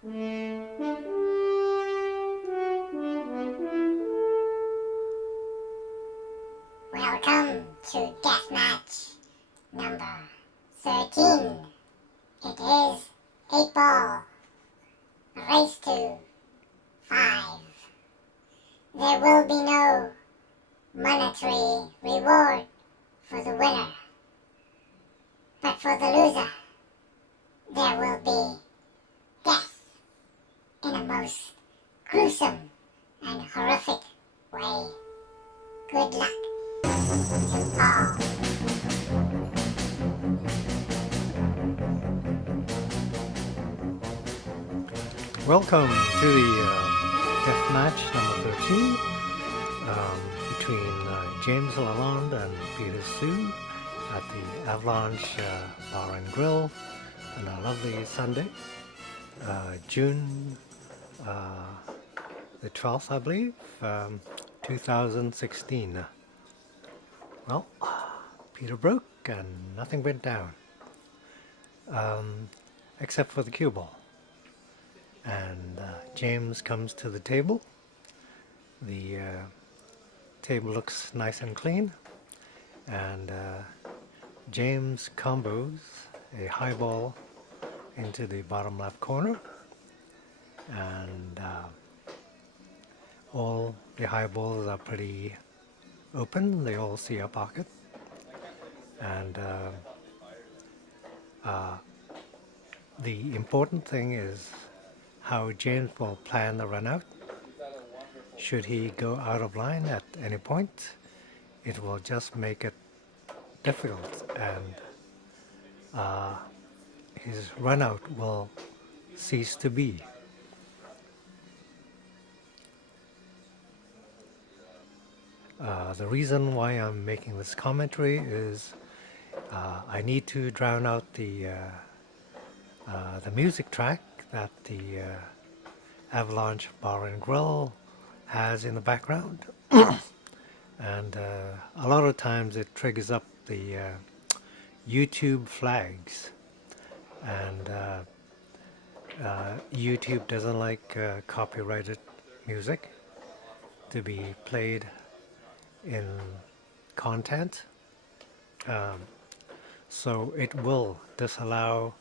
Welcome to deathmatch number 13. It is 8 ball. Race to 5. There will be no monetary reward for the winner. But for the loser, there will be death in a most gruesome and horrific way. Good luck to all. Welcome to the death match number 13 between James Lalonde and Peter Sue at the Avalanche Bar and Grill on a lovely Sunday, June the 12th, I believe, 2016. Well, Peter broke and nothing went down, except for the cue ball. And James comes to the table. The table looks nice and clean, and James combos a high ball into the bottom left corner, and all the high balls are pretty open. They all see a pocket, and the important thing is how James will plan the run out. Should he go out of line at any point, it will just make it difficult, and his run out will cease to be. The reason why I'm making this commentary is I need to drown out the music track that the Avalanche Bar and Grill has in the background. And a lot of times it triggers up the YouTube flags, and YouTube doesn't like copyrighted music to be played in content, so it will disallow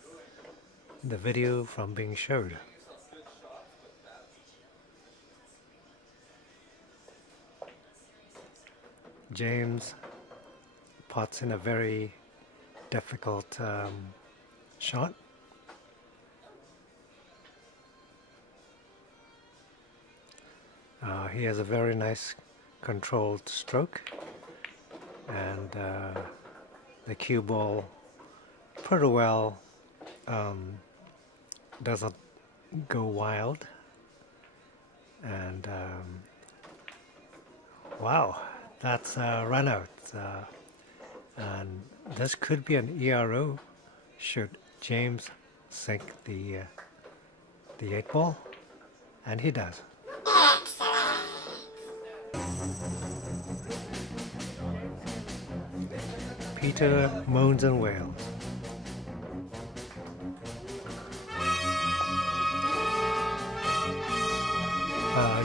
the video from being showed. James pots in a very difficult shot. He has a very nice controlled stroke, and the cue ball pretty well doesn't go wild, and wow, that's a run out, and this could be an ERO should James sink the 8 ball, and he does. Peter moans and wails.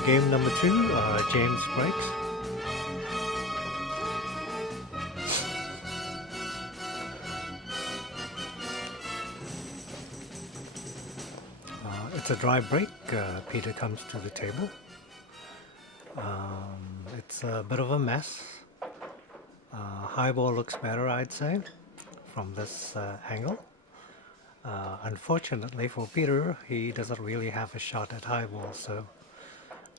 Game number 2, James breaks. It's a dry break. Peter comes to the table. It's a bit of a mess. High ball looks better, I'd say, from this angle. Unfortunately for Peter, he doesn't really have a shot at high ball, so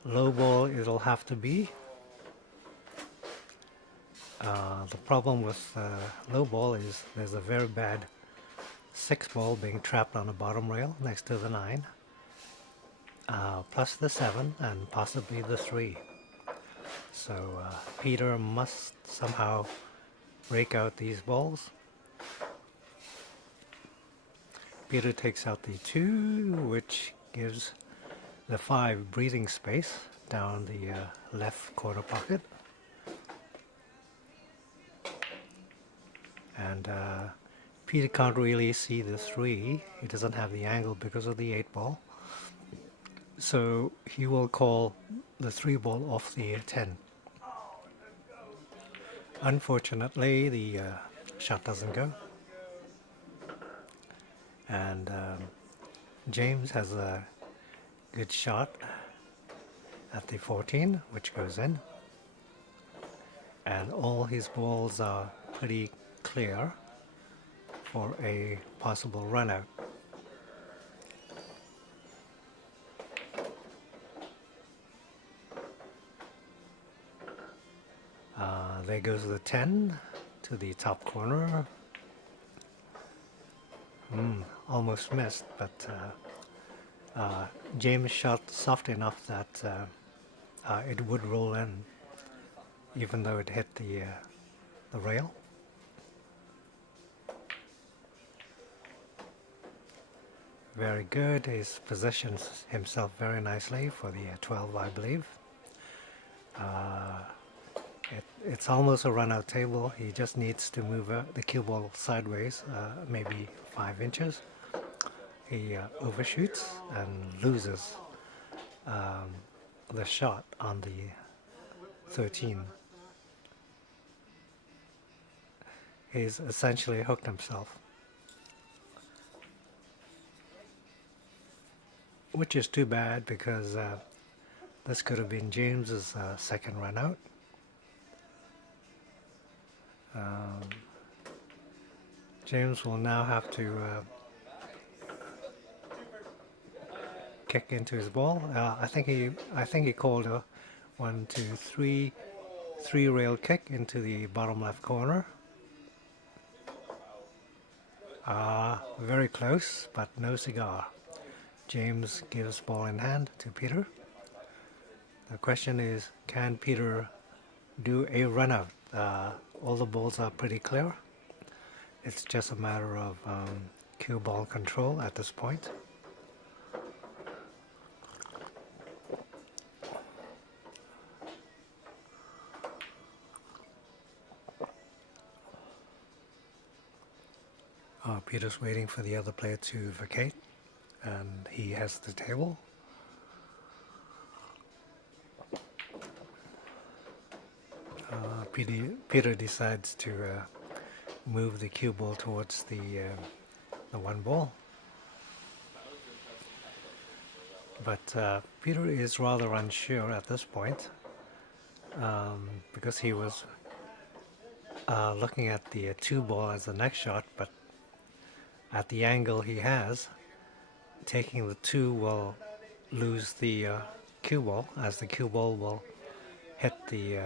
low ball it'll have to be. The problem with low ball is there's a very bad 6 ball being trapped on the bottom rail next to the 9, plus the 7 and possibly the 3. So Peter must somehow break out these balls. Peter takes out the 2, which gives the 5 breathing space down the left corner pocket. And Peter can't really see the 3. He doesn't have the angle because of the 8 ball. So he will call the 3 ball off the 10. Unfortunately, the shot doesn't go. And James has a good shot at the 14, which goes in. And all his balls are pretty clear for a possible run out. There goes the 10 to the top corner. Almost missed, but James shot soft enough that it would roll in, even though it hit the rail. Very good. He positions himself very nicely for the 12, I believe. It's almost a run-out table. He just needs to move the cue ball sideways, maybe 5 inches. He overshoots and loses the shot on the 13. He's essentially hooked himself, which is too bad because this could have been James's second run out. James will now have to kick into his ball. I think he called a 1, 2, 3 rail kick into the bottom left corner. Very close, but no cigar. James gives ball in hand to Peter. The question is, can Peter do a run out? All the balls are pretty clear. It's just a matter of cue ball control at this point. Peter's waiting for the other player to vacate, and he has the table. Peter decides to move the cue ball towards the 1 ball. But Peter is rather unsure at this point because he was looking at the 2 ball as the next shot, but at the angle he has, taking the 2 will lose the cue ball, as the cue ball will hit the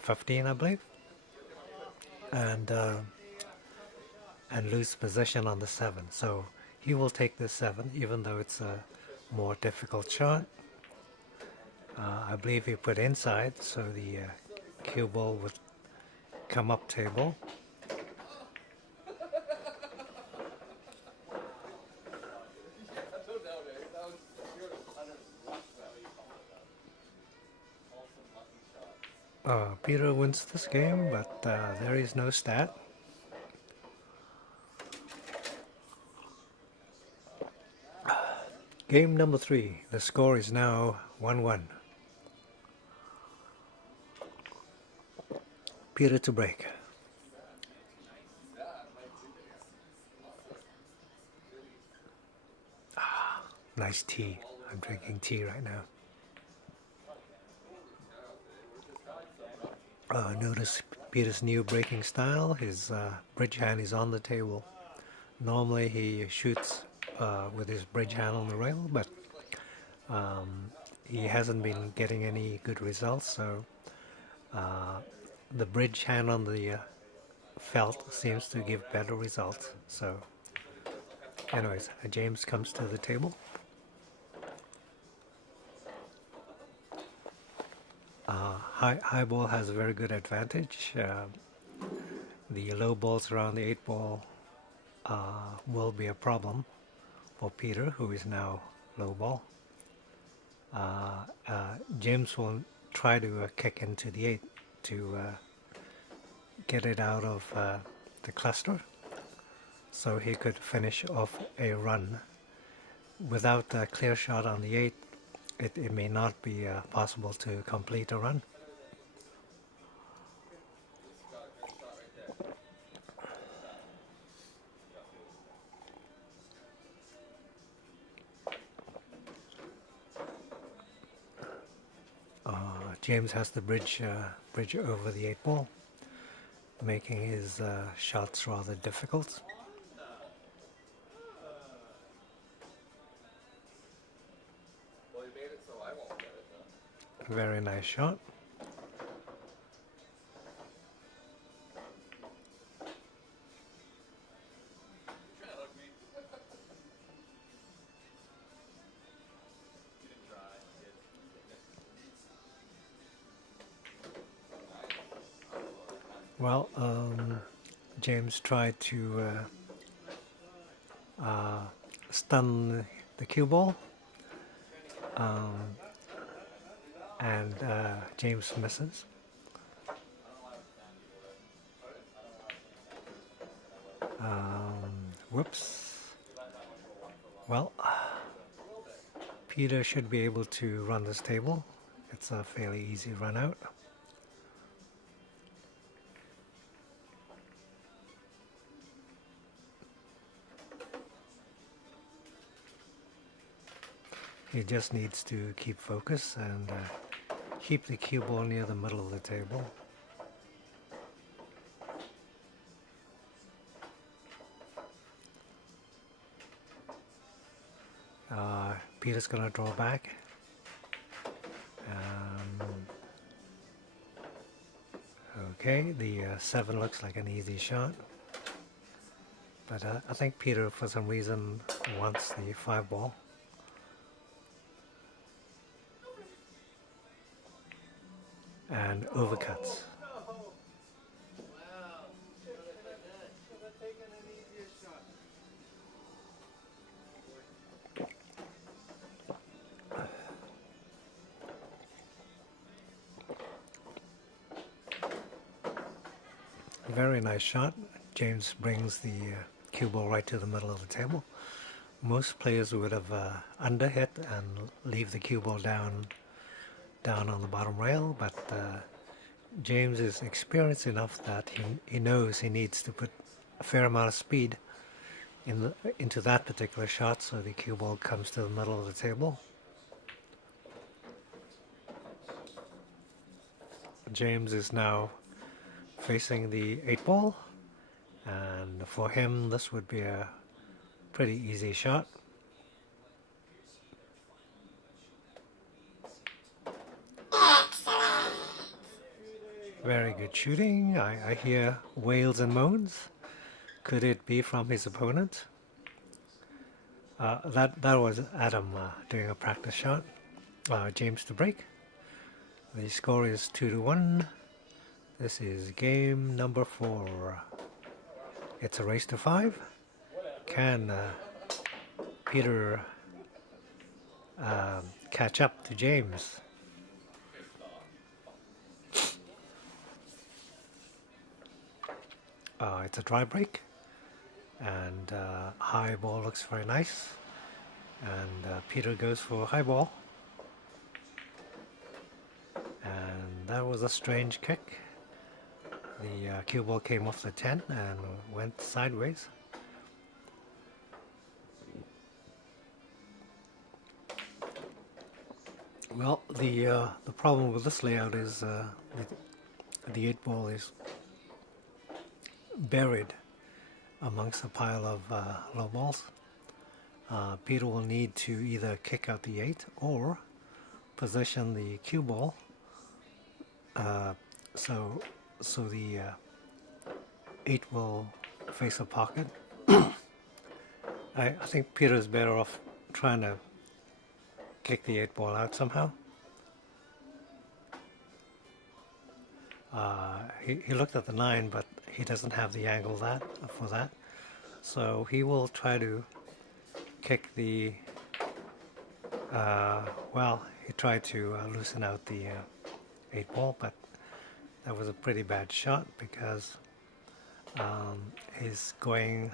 15, I believe, and lose position on the 7. So he will take the 7, even though it's a more difficult shot. I believe he put inside, so the cue ball would come up table. Peter wins this game, but there is no stat. Game number 3. The score is now 1-1. Peter to break. Nice tea. I'm drinking tea right now. Notice Peter's new breaking style. His bridge hand is on the table. Normally he shoots with his bridge hand on the rail, but he hasn't been getting any good results, so the bridge hand on the felt seems to give better results. So anyways, James comes to the table. High ball has a very good advantage. The low balls around the 8 ball will be a problem for Peter, who is now low ball. James will try to kick into the 8 to get it out of the cluster, so he could finish off a run without a clear shot on the 8, it may not be possible to complete a run. James has the bridge over the 8 ball, making his shots rather difficult. Very nice shot. Well, James tried to stun the cue ball, and James misses. Whoops. Well, Peter should be able to run this table. It's a fairly easy run out. He just needs to keep focus and keep the cue ball near the middle of the table. Peter's going to draw back. Okay, the 7 looks like an easy shot. But I think Peter, for some reason, wants the 5 ball. And overcuts. Very nice shot. James brings the cue ball right to the middle of the table. Most players would have underhit and leave the cue ball down on the bottom rail, but James is experienced enough that he knows he needs to put a fair amount of speed into that particular shot so the cue ball comes to the middle of the table. James is now facing the 8 ball, and for him this would be a pretty easy shot. Very good shooting. I hear wails and moans. Could it be from his opponent? That was Adam doing a practice shot. James to break. The score is 2-1. This is game number 4. It's a race to 5. Can Peter catch up to James? It's a dry break, and high ball looks very nice, and Peter goes for high ball, and that was a strange kick. The cue ball came off the 10 and went sideways. Well, the problem with this layout is the 8 ball is buried amongst a pile of low balls. Peter will need to either kick out the 8 or position the cue ball so the 8 will face a pocket. I think Peter is better off trying to kick the 8 ball out somehow. He looked at the 9, but he doesn't have the angle for that. So he will try to kick the, well, he tried to loosen out the 8 ball, but that was a pretty bad shot because he's going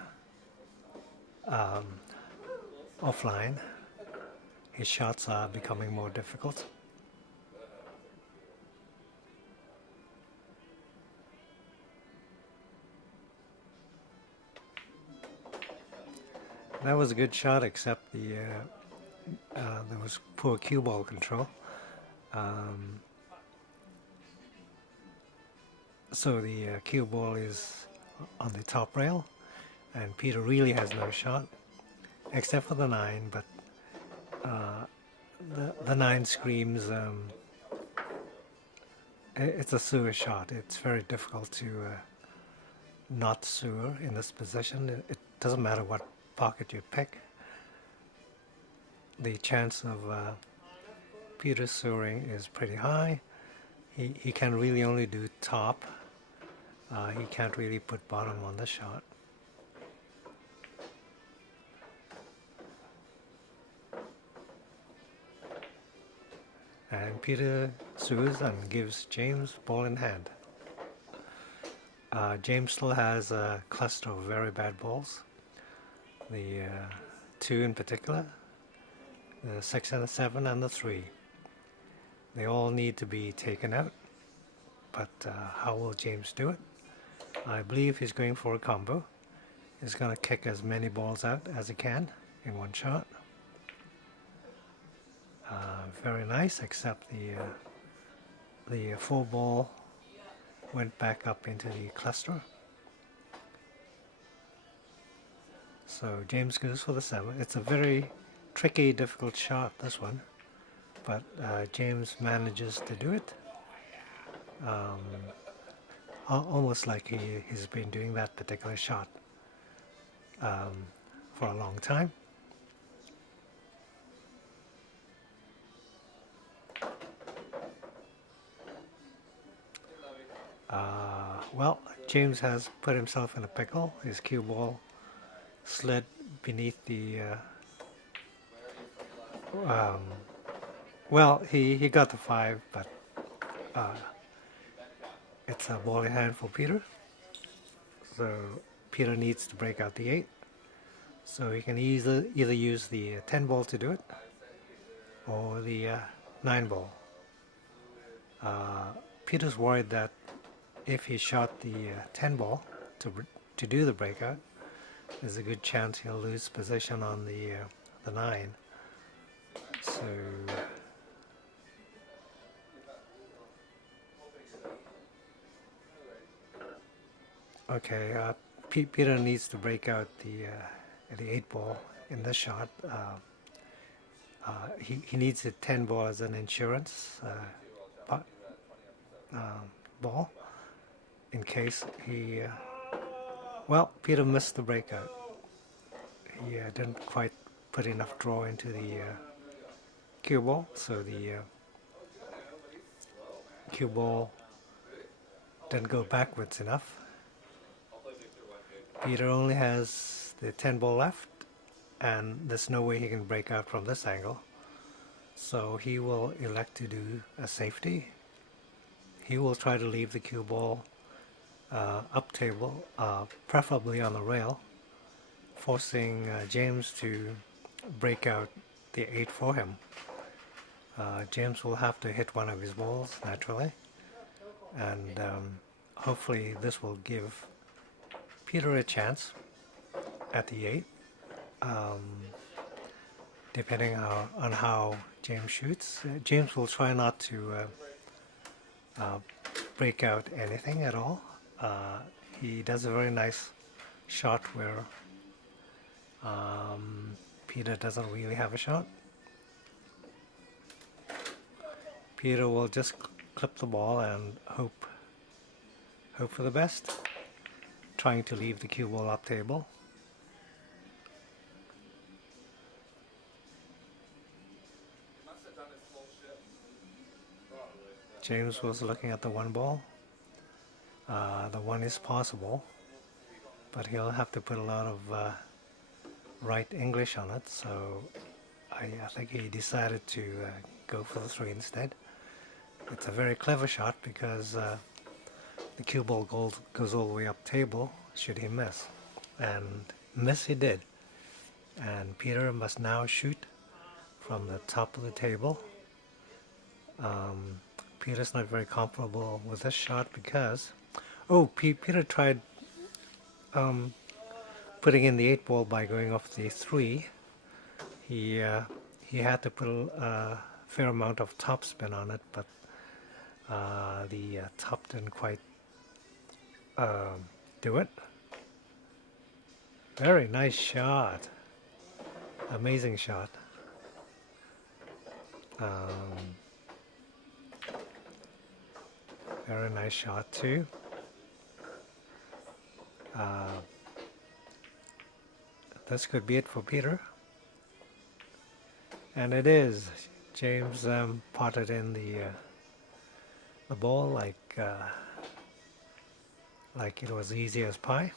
offline his shots are becoming more difficult. That was a good shot, except there was poor cue ball control. So the cue ball is on the top rail, and Peter really has no shot, except for the 9, but the 9 screams it's a sewer shot. It's very difficult to not sewer in this position. It doesn't matter what pocket you pick. The chance of Peter sewering is pretty high. He can really only do top. He can't really put bottom on the shot. And Peter sues and gives James ball in hand. James still has a cluster of very bad balls. The 2 in particular, the 6 and the 7 and the 3. They all need to be taken out. But how will James do it? I believe he's going for a combo. He's going to kick as many balls out as he can in one shot. Very nice, except the 4 ball went back up into the cluster. So James goes for the 7. It's a very tricky, difficult shot, this one, but James manages to do it. Almost like he's been doing that particular shot for a long time. Well, James has put himself in a pickle. His cue ball slid beneath the well, he got the 5, but it's a ball in hand for Peter. So Peter needs to break out the 8. So he can either use the 10 ball to do it, or the 9 ball. Peter's worried that if he shot the 10 ball to do the breakout, there's a good chance he'll lose position on the 9. So okay, Peter needs to break out the 8 ball in this shot. He needs the 10 ball as an insurance ball in case he well, Peter missed the breakout. He didn't quite put enough draw into the cue ball, so the cue ball didn't go backwards enough. Peter only has the 10 ball left, and there's no way he can break out from this angle, so he will elect to do a safety. He will try to leave the cue ball up table, preferably on the rail, forcing James to break out the 8 for him. James will have to hit one of his balls naturally, and hopefully this will give Peter a chance at the 8, depending on how James shoots. James will try not to break out anything at all. He does a very nice shot where Peter doesn't really have a shot. Peter will just clip the ball and hope for the best, trying to leave the cue ball up table. James was looking at the 1 ball. The 1 is possible, but he'll have to put a lot of right English on it, so I think he decided to go for the 3 instead. It's a very clever shot because the cue ball goes all the way up table should he miss, and miss he did, and Peter must now shoot from the top of the table. Peter's not very comfortable with this shot because, oh, Peter tried putting in the 8 ball by going off the 3. He had to put a fair amount of topspin on it, but the top didn't quite do it. Very nice shot. Amazing shot. Very nice shot too. This could be it for Peter. And it is. James potted in the ball like it was easy as pie.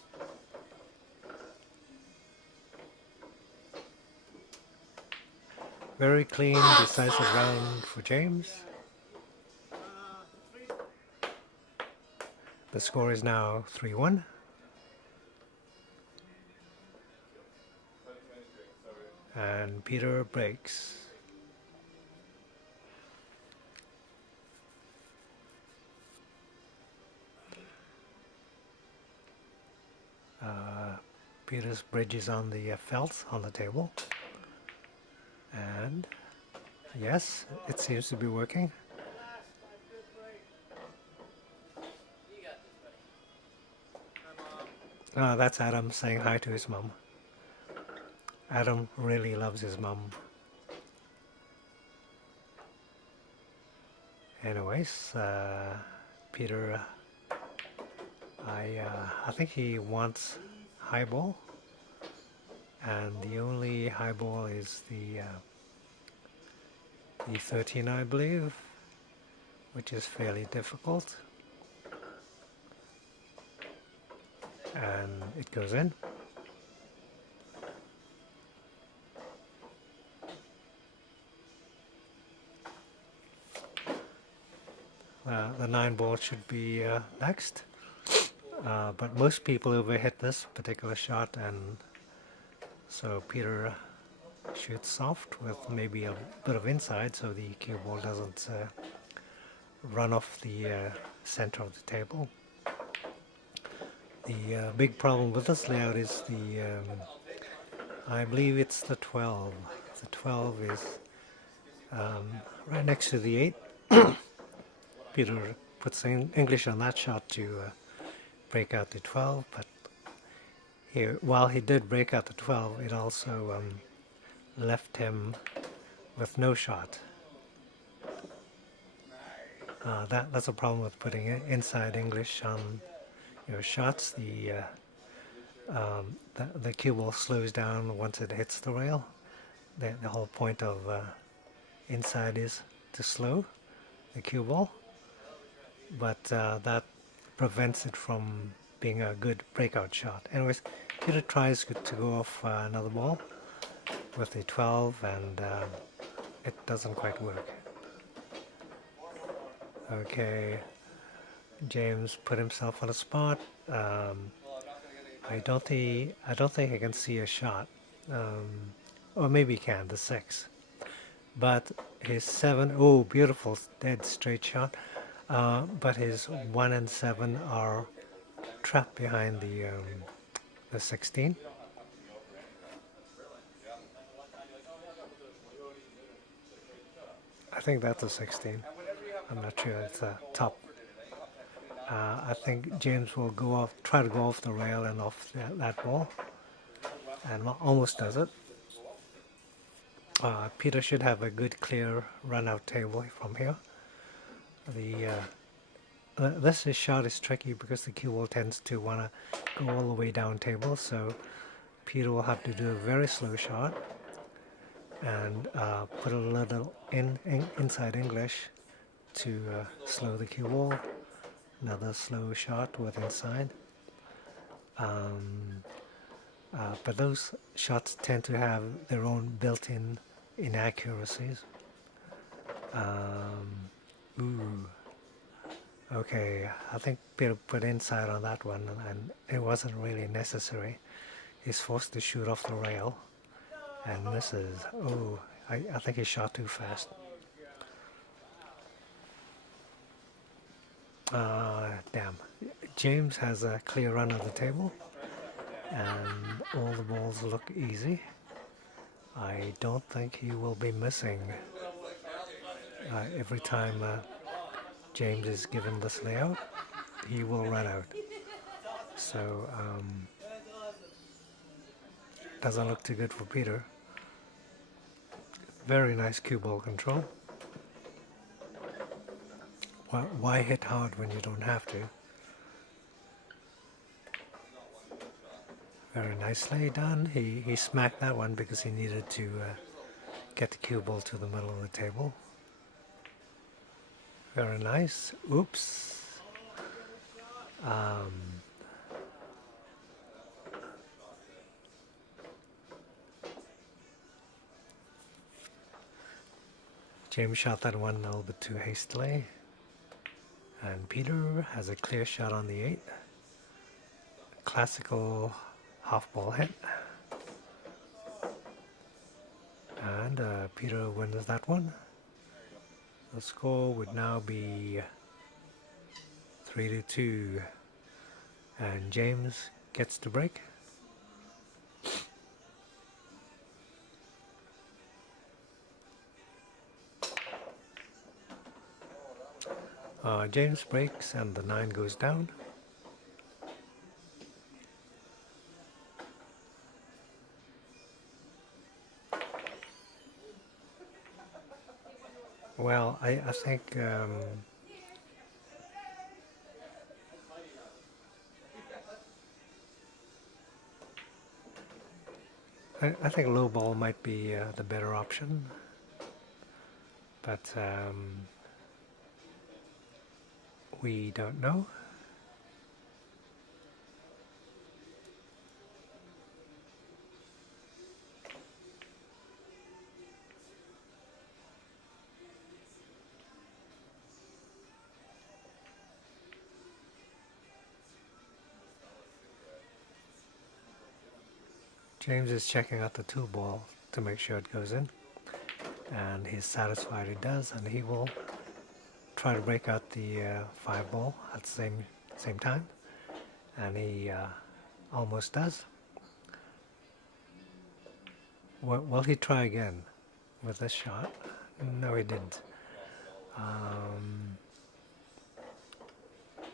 Very clean, decisive round for James. The score is now 3-1. And Peter breaks. Peter's bridge is on the felt on the table. And yes, it seems to be working. That's Adam saying hi to his mom. Adam really loves his mom. Anyways, Peter, I think he wants highball, and the only highball is the 13, I believe, which is fairly difficult. And it goes in. The 9 ball should be next, but most people overhit this particular shot, and so Peter shoots soft with maybe a bit of inside so the cue ball doesn't run off the center of the table. The big problem with this layout is I believe it's the 12. The 12 is right next to the 8. Peter puts English on that shot to break out the 12, but while he did break out the 12, it also left him with no shot. That's a problem with putting inside English on your shots. The cue ball slows down once it hits the rail. The whole point of inside is to slow the cue ball, but that prevents it from being a good breakout shot. Anyways, Peter tries to go off another ball with the 12, and it doesn't quite work. Okay, James put himself on a spot. I don't think I can see a shot, or maybe he can, the 6. But his 7, oh, beautiful, dead straight shot. But his 1 and 7 are trapped behind the 16. I think that's a 16. I'm not sure. It's a top. I think James will try to go off the rail and off that ball, and almost does it. Peter should have a good clear run-out table from here. This shot is tricky because the cue ball tends to want to go all the way down table, so Peter will have to do a very slow shot and put a little inside English to slow the cue ball. Another slow shot with inside. But those shots tend to have their own built-in inaccuracies. Okay, I think Peter put inside on that one, and it wasn't really necessary. He's forced to shoot off the rail and misses. Oh, I think he shot too fast. Damn. James has a clear run of the table, and all the balls look easy. I don't think he will be missing every time James is given this layout. He will run out. So, doesn't look too good for Peter. Very nice cue ball control. Why hit hard when you don't have to? Very nicely done. He smacked that one because he needed to get the cue ball to the middle of the table. Very nice. Oops. James shot that one a little bit too hastily. And Peter has a clear shot on the 8. Classical half ball hit. And Peter wins that one. The score would now be 3-2. And James gets the break. James breaks and the 9 goes down. Well, I think I think low ball might be the better option, but we don't know. James is checking out the 2 ball to make sure it goes in, and he's satisfied it does, and he will try to break out the 5 ball at the same time, and he almost does. Will he try again with this shot? No, he didn't.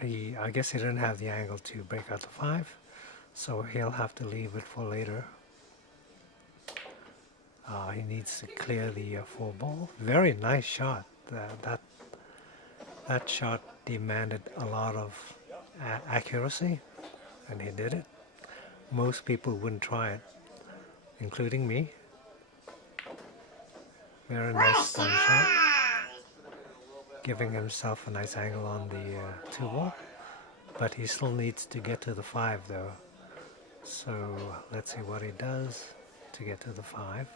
I guess he didn't have the angle to break out the 5, so he'll have to leave it for later. He needs to clear the 4 ball. Very nice shot. That shot demanded a lot of accuracy, and he did it. Most people wouldn't try it, including me. Very nice stun shot. Giving himself a nice angle on the 2 ball, but he still needs to get to the 5 though. So let's see what he does to get to the 5.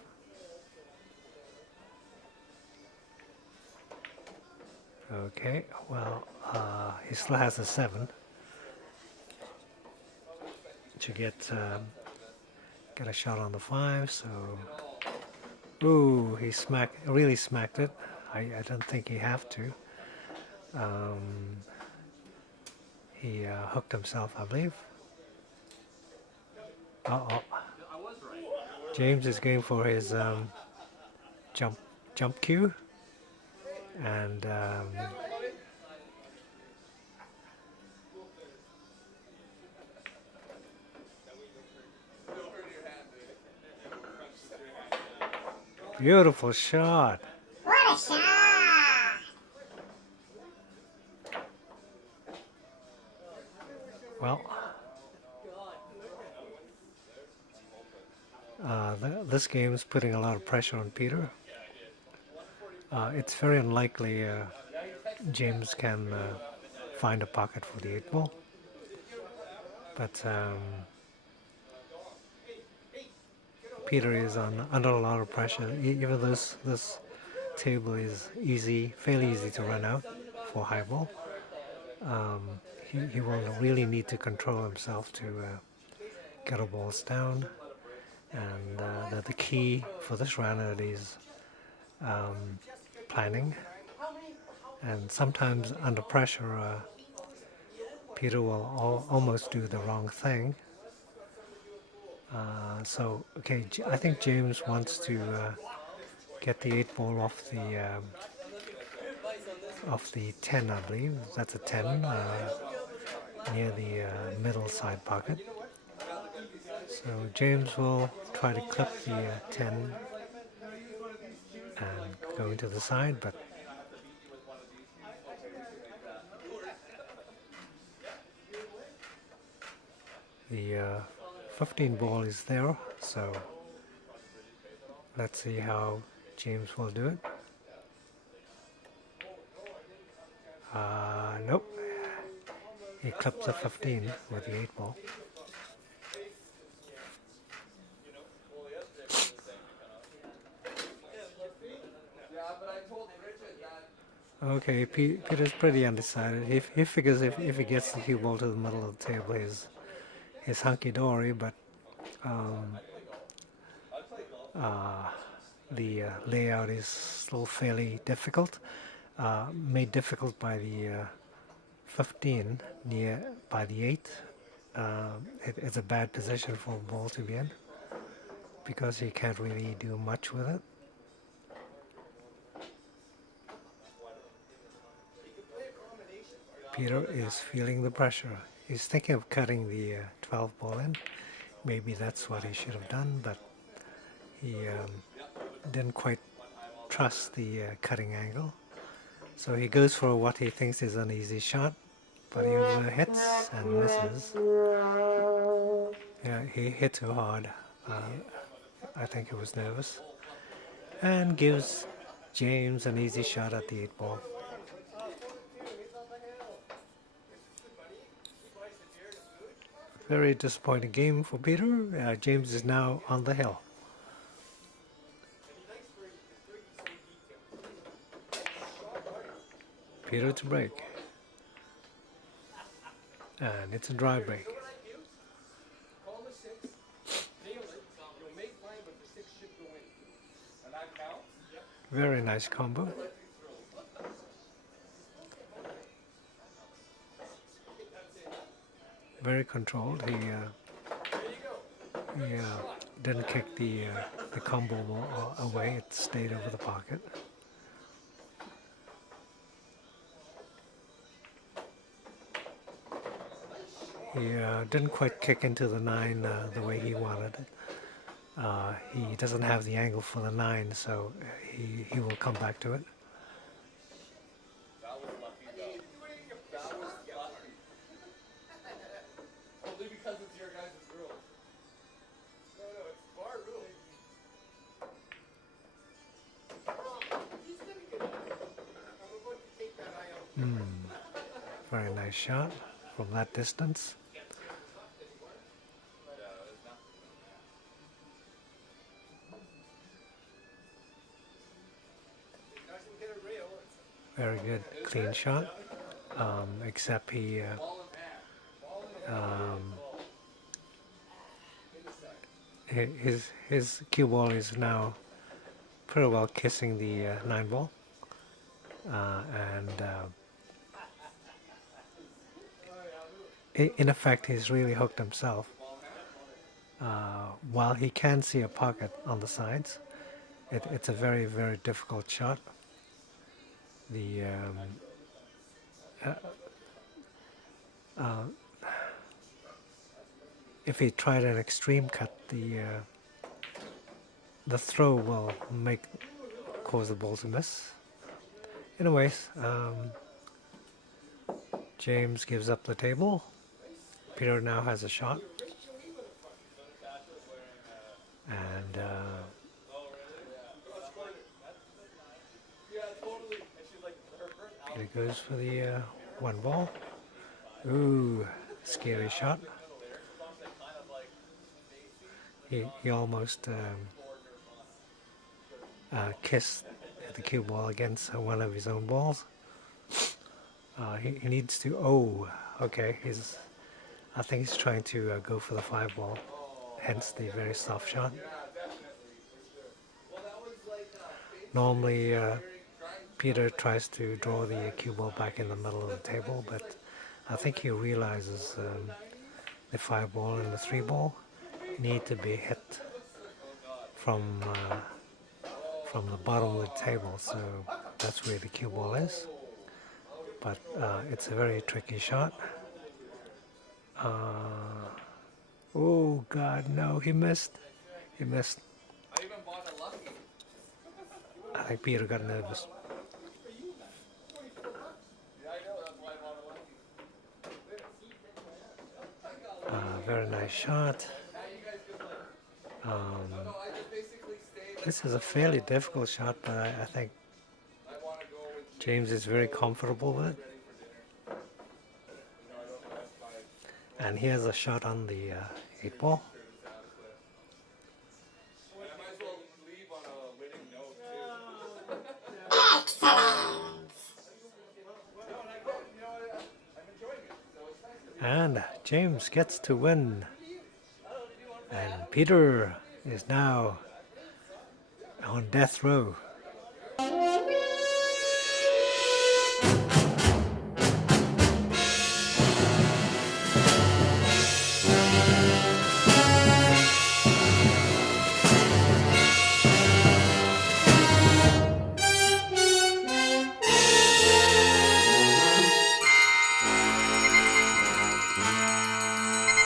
Okay, well, he still has a 7 to get a shot on the 5. So, ooh, he really smacked it. I don't think he have to. He hooked himself, I believe. Uh-oh. James is going for his jump cue, and beautiful shot. What a shot! Well, this game is putting a lot of pressure on Peter. It's very unlikely James can find a pocket for the 8 ball, but Peter is under a lot of pressure. Even though this table is fairly easy to run out for high ball, he will really need to control himself to get a balls down. And the key for this round is planning, and sometimes under pressure, Peter will almost do the wrong thing. So, okay, I think James wants to get the 8 ball off the 10, I believe. That's a 10 near the middle side pocket. So James will try to clip the 10 and go into the side, but the 15 ball is there, so let's see how James will do it. Nope. He clips the 15 with the 8 ball. Okay, Peter's pretty undecided. He figures if he gets the cue ball to the middle of the table, he's hunky-dory, but the layout is still fairly difficult, made difficult by the 15 by the 8. It's a bad position for a ball to be in because he can't really do much with it. Peter is feeling the pressure. He's thinking of cutting the 12 ball in. Maybe that's what he should have done, but he didn't quite trust the cutting angle. So he goes for what he thinks is an easy shot, but he hits and misses. Yeah, he hit too hard. I think he was nervous. And gives James an easy shot at the 8 ball. Very disappointing game for Peter. James is now on the hill. Peter to break. And it's a dry break. Very nice combo. Very controlled. He didn't kick the combo ball away. It stayed over the pocket. He didn't quite kick into the 9 the way he wanted it. He doesn't have the angle for the 9, so he will come back to it. Very nice shot from that distance. Very good, clean shot. Except he his cue ball is now pretty well kissing the 9 ball, and in effect he's really hooked himself. While he can see a pocket on the sides, it's a very, very difficult shot. The if he tried an extreme cut, the throw will cause the ball to miss. Anyways, James gives up the table. Peter now has a shot, and Peter goes for the 1 ball. Ooh, scary shot. He almost kissed the cue ball against one of his own balls. He needs to. Oh, okay. I think he's trying to go for the 5 ball. Hence the very soft shot. Normally, Peter tries to draw the cue ball back in the middle of the table, but I think he realizes the 5 ball and the 3 ball need to be hit from the bottom of the table, so that's where the cue ball is. But it's a very tricky shot. Oh God, no, he missed. He missed. I think Peter got nervous. Very nice shot. This is a fairly difficult shot, but I think James is very comfortable with it. And here's a shot on the 8 ball. Excellent! And James gets to win. And Peter is now on death row.